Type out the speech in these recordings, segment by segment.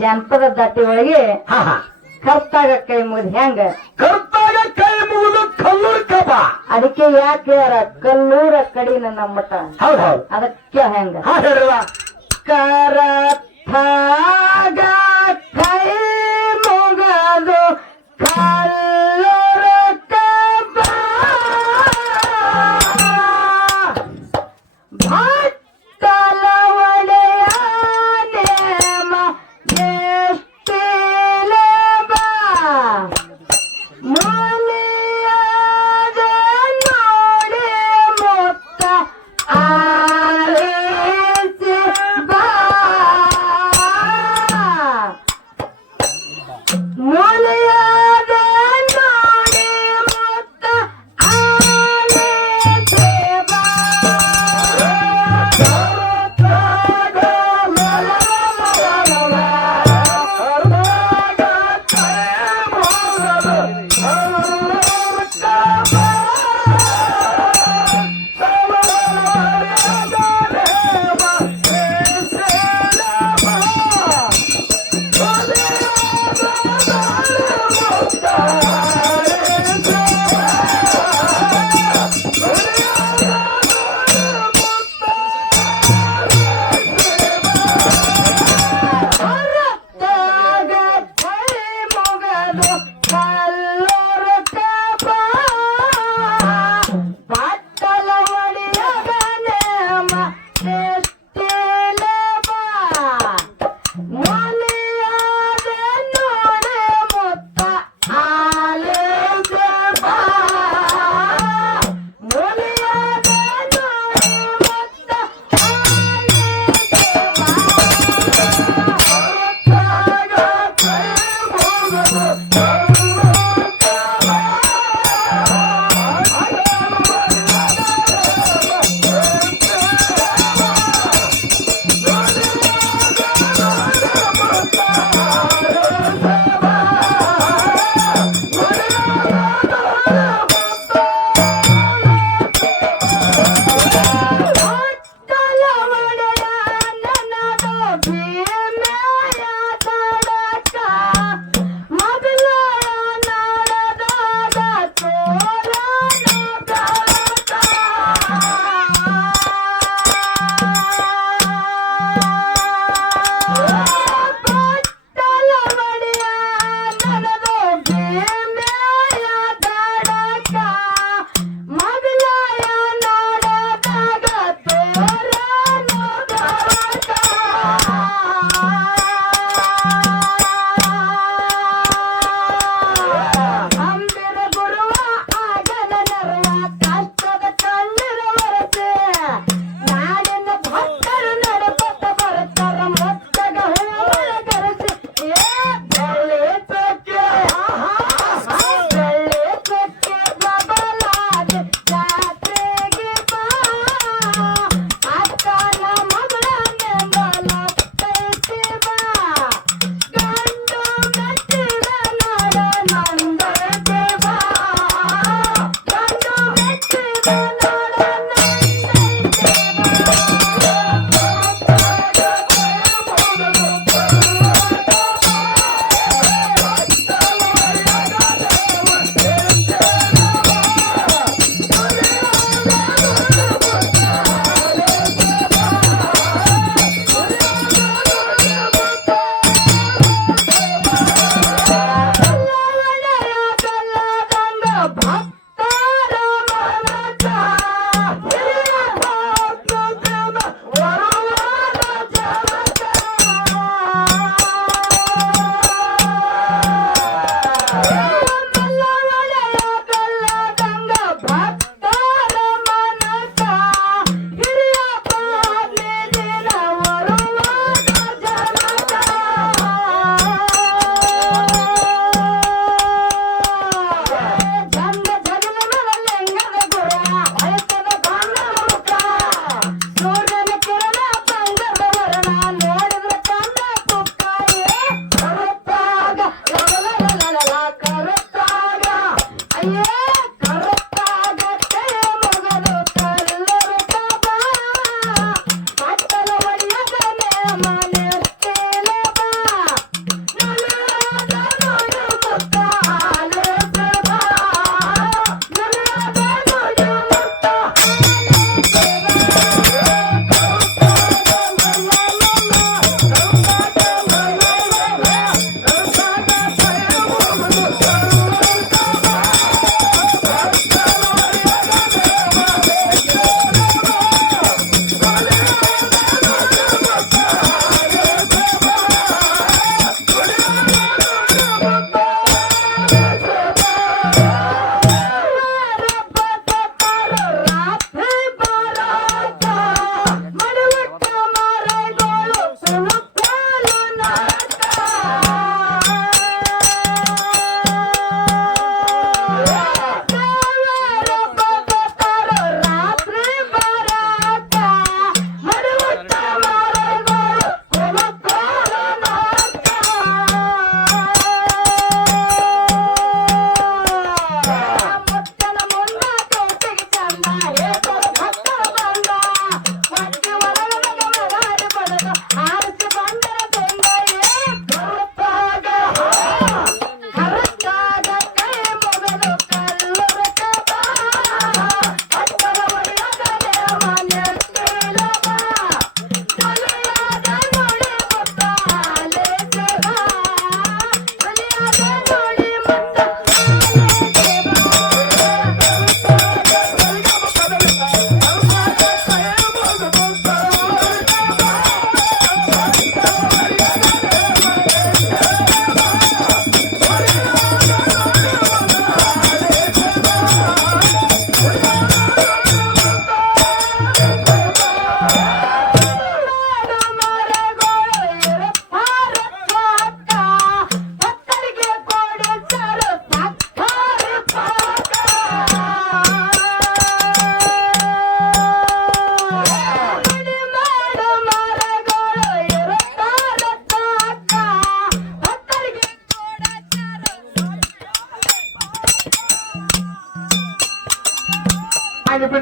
ಜನಪದ ದಾಟಿ ಒಳಗೆ ಕರ್ತಾಗ ಕೈ ಮುಗಿದು ಹೆಂಗ ಕರ್ತಾಗ ಕೈ ಮುಗಿದು ಕಲ್ಲೂರ್ ಕಬ ಅದಕ್ಕೆ ಯಾಕೆ ಕಲ್ಲೂರ ಕಡಿನ ನಮ್ಮಟ ಹೌದೌದು ಅದಕ್ಕೆ ಹೆಂಗ ಹೇಳಿಲ್ಲ ಕರತಾಗ ಕೈ ಮುಗದು ಕಲ್ಲೂರ ಕಬ ಭಕ್ತಲ ಒಡೆಯ ನೇಮ ಎಷ್ಟಿಲ ಬಾ ಮುನಿಯಾದ ನೋಡಿ ಮುತ್ತ ಆರಿಸಿ ಬಾ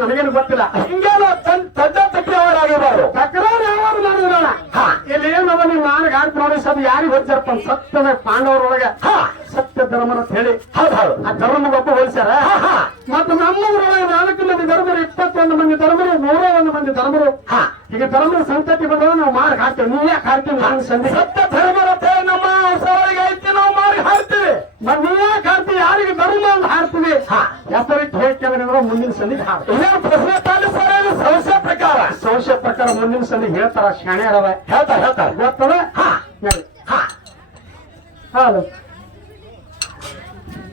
ನನಗೇನು ಗೊತ್ತಿಲ್ಲ. ಹಿಂಗೇನು ತಂದೆ ತಕ್ಕಿಯವರಾಗಿರೋರು ತಕರಾರು ಯಾವಾಗ ಮಾಡಿದ್ರಣ ಇಲ್ಲಿ ಏನವ ನೀವು ನನಗೆ ಆಡ್ತು ನೋಡಿ ಸದ್ ಯಾರಿಗೆ ಹೋಗ್ತಾರಪ್ಪ ಸತ್ಯದ ಪಾಂಡವರೊಳಗೆ ಸತ್ಯ ಧರ್ಮನ ಅಂತ ಹೇಳಿ ಹೌದು ಆ ಧರ್ಮಗೊಬ್ಬ ಹೋಲಿಸ್ಯಾರ. ಮತ್ತು ನಮ್ಮೂರೊಳಗೆ 4 ಮಂದಿ ಧರ್ಮರು 21 ಮಂದಿ ಧರ್ಮರು 101 ಮಂದಿ ಧರ್ಮರು ಈಗ ಧರ್ಮದ ಸಂತತಿ ಬಂದಾಗ ನಾವು ಮಾರ್ಗ ಹಾಕ್ತೇವೆ. ನೀವ್ ಯಾಕೆ ಹಾಕ್ತೀವಿ ನಾನು ಸಂಧಿ ಸತ್ಯ ಧರ್ಮರತೆ ನಮ್ಮ ಸವಾಲಿಗೆ ಐತಿ ನಾವು ಮಾಡಿ ಹಾಡ್ತೀವಿ. ಮತ್ ನೀವ್ ಯಾಕೆ ಹಾಡ್ತೀವಿ ಯಾರಿಗೆ ಧರ್ಮ ಅಂತ ಹಾಡ್ತೀವಿ ಹೆಸರಿಟ್ಟು ಹೇಳ್ತೇವೆ ಮುಂದಿನ ಸಂಧಿ ಹಾಡ್ತೀವಿ. ಇದೇನು ಪ್ರಶ್ನೆ ತಾಲಿ ಸರ್ ಸಂಶಯ ಪ್ರಕಾರ ಸಂಶಯ ಪ್ರಕಾರ ಮುಂದಿನ ಸಂಧಿ ಹೇಳ್ತಾರ ಶಾಣೆ ಅದಾವ ಹೇಳ್ತಾರೆ ಗೊತ್ತದ ಹೌದು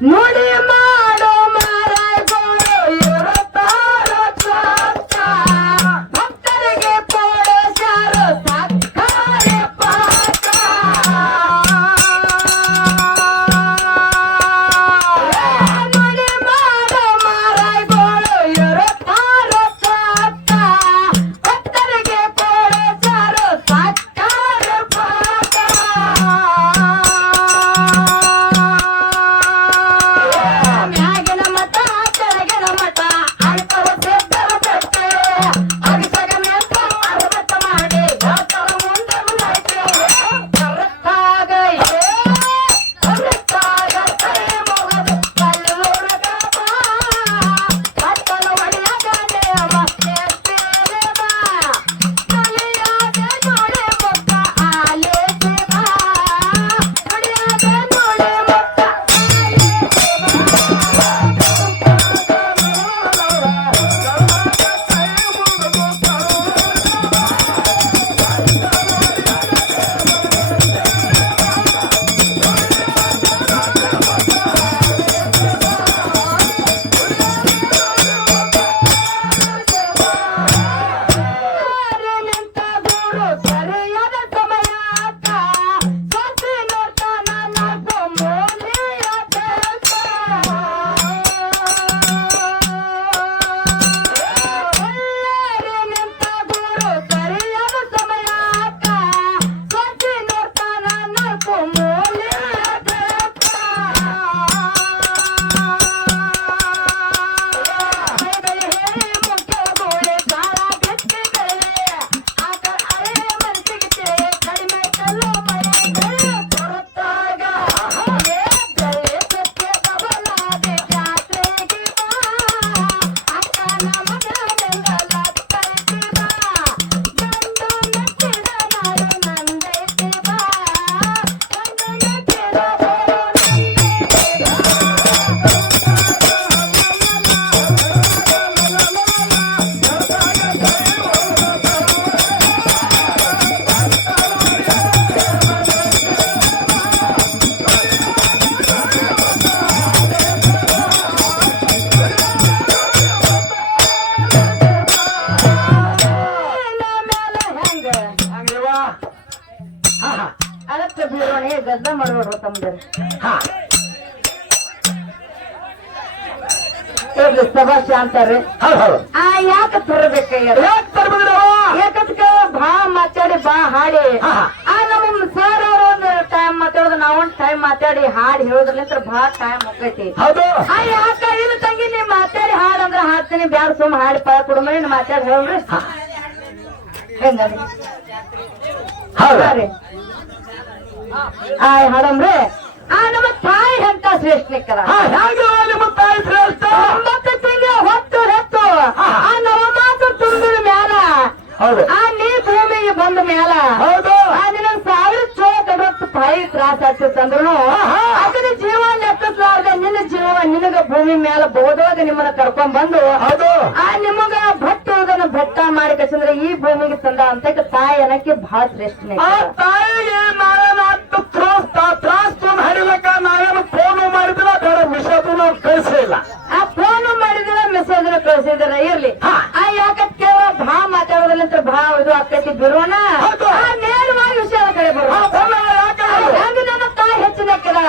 ನುಡಿ ಮಾಡೋ ಮಾರಾಯಗಳು ಇರುತ್ತಾರೋ ಸತ್ತ, ಭಕ್ತರಿಗೆ ಪೋಷರು ಸಕ್ಕರೆ ಪಾಕ. ನುಡಿ ಮಾಡೋ ಮಾರಾಯಗಳು ಇರುತ್ತಾರೋ ಸತ್ತ, ಭಕ್ತರಿಗೆ ಪೋಷರು ಸಕ್ಕರೆ ಪಾಕ. ಮ್ಯಾಗಿನ ಮಠ ಕೆಳಗಿನ ಮಠ ಅಂತವ ಸಿದ್ಧರ ಬೆಟ್ಟೆ ಅಭಿಷೇಕ ಮೇಲ್ಕ ಅರವತ್ತ ಮಾಡಿ ಹೇಳ್ತಾರ ಮುಂದೆ ಮುಂದೈತೆ ಕರೆಕ್ಟಾಗ ಕೈ ಮುಗದ ಕಲ್ಲೂರಗ ಬಾ ಕತ್ತಲ ಒಡೆಯಾಗ ಮತ್ತೆ ಬಾ ನುಡಿಯಾಗ ನೋಡಿ ಮುಕ್ಕ ಆಲೇಸಿ ಬಾ ನುಡಿಯಾಗ ನೋಡಿ ಮುಕ್ಕ ನಿಂತ ದೂರು ಸರಿಯಾದ ಸಮಯಕ್ಕ ಸೊಸಿ ನೋಡ್ತಾನ ನಾಲ್ಕು ಮೂಲೆಯ ಕೆಲಸ. ಒಳ್ಳೆಯ ನಿಂತ ದೂರು ಸರಿಯಾದ ಸಮಯಕ್ಕ ಸೊಸಿ ನೋಡ್ತಾನ ನಾಲ್ಕು ಮೂಲೆಯ ಕೆಲಸ. ಹೇಳಿ ಮುಖ್ಯ ಗೋಳೆ ಬಾಳ ಗಟ್ಟಿಗಳೇ ಆಗ ಅರೆ ಮನಸ್ಸಿಗೆ ತಿಳಿ ಕಡಿಮೆ ಕಲ್ಲು ಮಳೆಗಳು ಕೊರತಾಗ ಬೆಳೆ ಸತ್ಯ ಕಬಲಾದೆ ಜಾತ್ರೆಗೆ ಬಾ ಅಕ್ಕನ ಮಗನೆಲ್ಲ ಲಕ್ಕರಿಸಿ ಬಾ ಗಂಡು ಮೆಚ್ಚಿದ ನಾಡು ನಂದೈತಿ ಬಾ ಗಂಡು ಮೆಚ್ಚಿದ ಹೆಂಗ ಹಂಗಿವ ಅದಕ್ಕೆ ಬೀರೋಣಿ ಗದ್ದ ಮಾಡ್ಬಿಡ್ರು ತಮ್ದಿರ ಇರ್ಲಿ ಸಭಾಷ ಅಂತಾರ್ರಿ. ಹೌದು ಯಾಕೆ ತರಬೇಕಯ್ಯ ಯಾಕೆ ತರ್ಬಿದ್ರವ ಯಾಕತ್ಕ ಬಾ ಮಾತಾಡಿ ಬಾ ಹಾಡಿ ನಮ್ಮ ಸರ್ ಅವ್ರ ಒಂದು ಟೈಮ್ ಮಾತಾಡೋದು ನಾವೊಂದ್ ಟೈಮ್ ಮಾತಾಡಿ ಹಾಡಿ ಹೇಳೋದ್ರಲ್ಲಿಂತ್ರ ಬಹಳ ಟೈಮ್ ಹೋಗೈತಿ. ಹೌದು ಯಾಕ ಇಲ್ಲ ತಂಗಿ ನೀ ಮಾತಾಡಿ ಹಾಡಂದ್ರ ಹಾಡ್ತೀನಿ ಬ್ಯಾಡ ಸುಮ್ ಹಾಡಿ ಪಾ ಕುಡುಮರಿ ಮಾತಾಡಿ ಹೇಳ್ರಿ ಹೆಂಗರಿ ಹೌದು ಹಾಡಮ್ರಿ ನಮ್ಮ ತಾಯಿ ಅಂತ ಶ್ರೇಷ್ಠನಿಕ್ಕದ ಹೇಗೆ ನಿಮ್ಮ ತಾಯಿ ಶ್ರೇಷ್ಠ 9 ತಿಂಗಳ ಹೊತ್ತು ಹೆತ್ತು ನವಮಾಸ ತುಂಬಿದ ಮ್ಯಾಲ ಹೌದು ನೀ ಭೂಮಿಗೆ ಬಂದ ಮ್ಯಾಲ ಹೌದು ಅದನ್ನ 1000 ಚೋಟ್ ತಾಯಿ ತ್ರಾಸ ಆಗ್ತಿತ್ತಂದ್ರು ಅದನ್ನ ಜೀವ ಲೆಕ್ಕಿಸಲಾರ್ದ ನಿನ್ನ ಜೀವ ನಿನಗ ಭೂಮಿ ಮ್ಯಾಲ ಬೋಧವಾಗ ನಿಮ್ಮನ್ನ ಕರ್ಕೊಂಡ್ ಬಂದು ಹೌದು ನಿಮಗ ಭಟ್ಟುವುದನ್ನ ಭಟ್ಟ ಮಾಡಿ ಕಳ್ಸಂದ್ರೆ ಈ ಭೂಮಿಗೆ ತಂದ ಅಂತ ತಾಯಿ ಅನ್ನಕ್ಕೆ ಬಹಳ ಶ್ರೇಷ್ಠನೇ ಆ ತಾಯಿಗೆ ನಾವೇನು ಅಷ್ಟು ತ್ರಾಸ್ ಹರಿಲಕ್ಕ ನಾವೇನು ಫೋನ್ ಮಾಡಿದ್ರ ಬೇಡ ಮಿಷದು ನಾವು ಕಳಿಸಿಲ್ಲ ಆ ಫೋನ್ ಮಾಡಿದ್ರ ಮೆಸೇಜ್ ಕಳ್ಸಿದ್ರ ಇರ್ಲಿ ಯಾಕತ್ ಕೇಳ ಭಾ ಮಾತಾಡೋದ್ರಲ್ಲಿ ಭಾ ಇದು ಆಕೈತಿ ಬಿರೋಣ ಹೌದು. ನೇರವಾಗಿ ವಿಷಯದ ಕಡೆ ಬರುವ ಹೆಂಗ ನನ್ನ ತಾಯಿ ಹೆಚ್ಚಿನಕ್ಕದ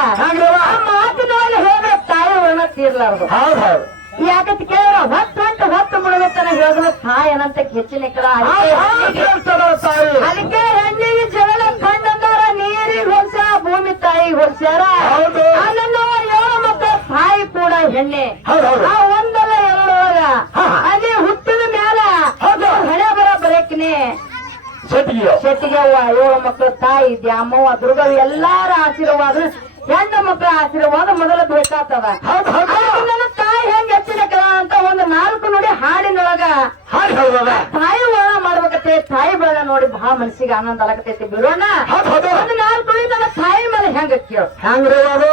ಮಾತಿನೊಳಗೆ ಹೋದ್ರೆ ತಾಯಿ ವರ್ಣ ತೀರ್ಲಾರ್ದು ಹೌದು ಹೌದು ಯಾಕತ್ ಕೇಳ ಹೊತ್ತು ಮುಳುಗುತ್ತಾನ ಹೇಳಿದ್ರೆ ತಾಯಿ ಅನ್ನಂತ ಹೆಚ್ಚಿನಕ್ಕದ ತಾಯಿ ಅದಕ್ಕೆ ಹೆಣ್ಣಿಗೆ ಜಗಳ ಕಂಡಂದಾರ ನೀರಿಗೆ ಹೋಲ್ಸ್ಯಾರ ಭೂಮಿ ತಾಯಿಗೆ ಹೋಲ್ಸ್ಯಾರ ಹೌದು ನನ್ನ 7 ಮಕ್ಕಳ ತಾಯಿ ಕೂಡ ಹೆಣ್ಣೆ ಹೌದು ಹೌದು ಒಂದಲ್ಲ ಎರಡೊಳಗ ಹಾ. ಅಲ್ಲಿ ಹುಟ್ಟಿದ ಮ್ಯಾಲ ಹೌದು. ಹಣೆ ಬರ ಬರಕ್ನೆ ಸೆಟ್ಟಿಗೆ ಶೆಟ್ಟಿಗೆವ್ವ 7 ಮಕ್ಕಳ ತಾಯಿ ದ್ಯಾಮವ್ವ ದುರ್ಗವ್ವ ಎಲ್ಲಾರ ಆಶೀರ್ವಾದ ಹೆಣ್ಣು ಮಕ್ಕಳ ಆಶೀರ್ವಾದ ಮೊದಲ ಬೇಕಾಗ್ತದ. ಹೌದು ಹೌದು ಅದಕ್ಕೆ ನನ್ನ ತಾಯಿ ಹೆಂಗ್ ಹೆಚ್ಚಿನ ಅಂತ ಒಂದು 4 ನುಡಿ ಹಾಡಿನೊಳಗ ಹಾಗೆ ಹೌದಲ್ಲ ತಾಯಿ ವರ್ಣ ಮಾಡ್ಬೇಕತ್ತೆ. ತಾಯಿ ಬಣ್ಣ ನೋಡಿ ಬಹಳ ಮನಸ್ಸಿಗೆ ಆನಂದ ಆಗತೈತಿ ಬಿಡೋಣ. ಹೌದು ಹೌದು ಒಂದು 4 ನುಡಿ ನನ್ನ ತಾಯಿ ಮೇಲೆ ಹೆಂಗ ಕೇಳು ಹೆಂಗ್ರಿ ಅದು